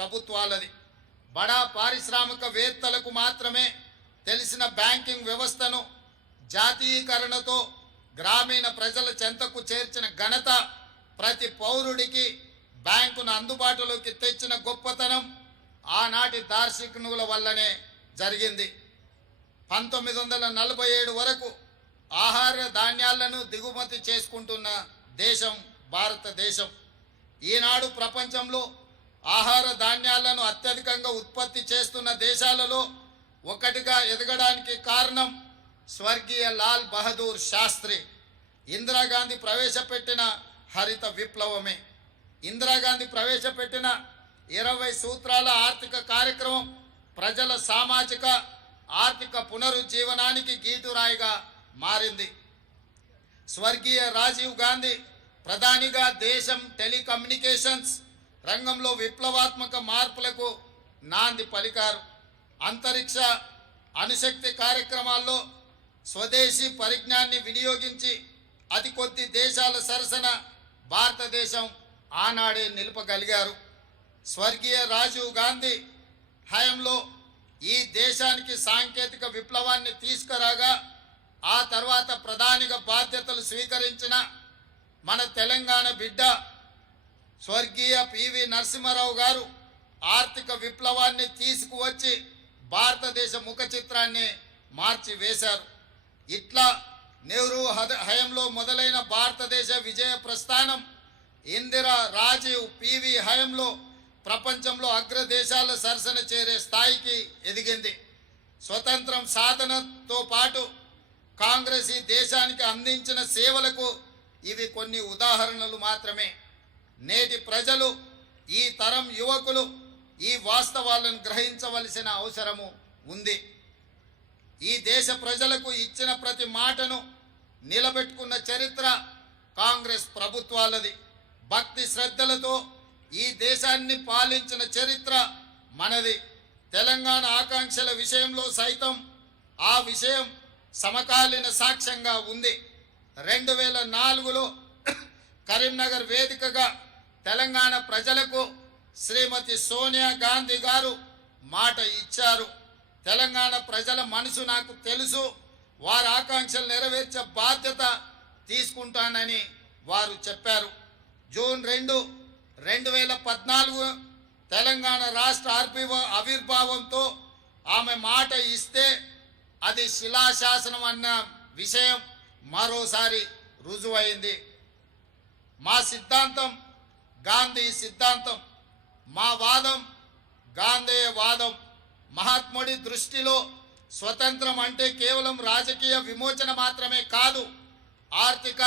ప్రభుత్వాలది. బడా పారిశ్రామికవేత్తలకు మాత్రమే తెలిసిన బ్యాంకింగ్ వ్యవస్థను జాతీయీకరణతో గ్రామీణ ప్రజల చెంతకు చేర్చిన ఘనత, ప్రతి పౌరుడికి బ్యాంకును అందుబాటులోకి తెచ్చిన గొప్పతనం ఆనాటి దార్శనికుల వల్లనే జరిగింది. 1947 వరకు ఆహార ధాన్యాలను దిగుమతి చేసుకుంటున్న దేశం భారతదేశం. ఈనాడు ప్రపంచంలో ఆహార ధాన్యాలను అత్యధికంగా ఉత్పత్తి చేస్తున్న దేశాలలో ఒకటిగా ఎదగడానికి కారణం స్వర్గీయ లాల్ బహదూర్ శాస్త్రి, ఇందిరాగాంధీ ప్రవేశపెట్టిన హరిత విప్లవమే. ఇందిరాగాంధీ ప్రవేశపెట్టిన 20 సూత్రాల ఆర్థిక కార్యక్రమం ప్రజల సామాజిక ఆర్థిక పునరుజ్జీవనానికి గీటురాయిగా మారింది. స్వర్గీయ రాజీవ్ గాంధీ ప్రధానిగా దేశం టెలికమ్యూనికేషన్స్ రంగంలో విప్లవాత్మక మార్పులకు నాంది పలికారు. అంతరిక్ష అణుశక్తి కార్యక్రమాల్లో స్వదేశీ పరిజ్ఞాన్ని వినియోగించి అతి కొద్ది దేశాల సరసన భారతదేశం ఆనాడే నిలపగలిగారు. స్వర్గీయ రాజీవ్ గాంధీ హయాంలో ఈ దేశానికి సాంకేతిక విప్లవాన్ని తీసుకురాగా ఆ తర్వాత ప్రధానిగా బాధ్యతలు స్వీకరించిన మన తెలంగాణ బిడ్డ స్వర్గీయ పివి నరసింహారావు గారు ఆర్థిక విప్లవాన్ని తీసుకువచ్చి భారతదేశ ముఖ చిత్రాన్ని మార్చి వేశారు. ఇట్లా నెహ్రూ హయంలో మొదలైన భారతదేశ విజయ ప్రస్థానం ఇందిరా, రాజీవ్, పివి హయంలో ప్రపంచంలో అగ్రదేశాల సరసన చేరే స్థాయికి ఎదిగింది. స్వతంత్రం సాధనతో పాటు కాంగ్రెస్ ఈ దేశానికి అందించిన సేవలకు ఇవి కొన్ని ఉదాహరణలు మాత్రమే. నేటి ప్రజలు, ఈ తరం యువకులు ఈ వాస్తవాలను గ్రహించవలసిన అవసరము ఉంది. ఈ దేశ ప్రజలకు ఇచ్చిన ప్రతి మాటను నిలబెట్టుకున్న చరిత్ర కాంగ్రెస్ ప్రభుత్వాలది. భక్తి శ్రద్ధలతో ఈ దేశాన్ని పాలించిన చరిత్ర మనది. తెలంగాణ ఆకాంక్షల విషయంలో సైతం ఆ విషయం సమకాలీన సాక్ష్యంగా ఉంది. 2004లో కరీంనగర్ వేదికగా తెలంగాణ ప్రజలకు శ్రీమతి సోనియా గాంధీ గారు మాట ఇచ్చారు. తెలంగాణ ప్రజల మనసు నాకు తెలుసు, వారి ఆకాంక్షలు నెరవేర్చే బాధ్యత తీసుకుంటానని వారు చెప్పారు. జూన్ 2, 2014 తెలంగాణ రాష్ట్ర ఆవిర్భావంతో ఆమె మాట ఇస్తే అది శిలాశాసనం అన్న విషయం మరోసారి రుజువైంది. మా సిద్ధాంతం గాంధీ సిద్ధాంతం, మా వాదం గాంధేయ వాదం. మహాత్ముడి దృష్టిలో స్వతంత్రం అంటే కేవలం రాజకీయ విమోచన మాత్రమే కాదు, ఆర్థిక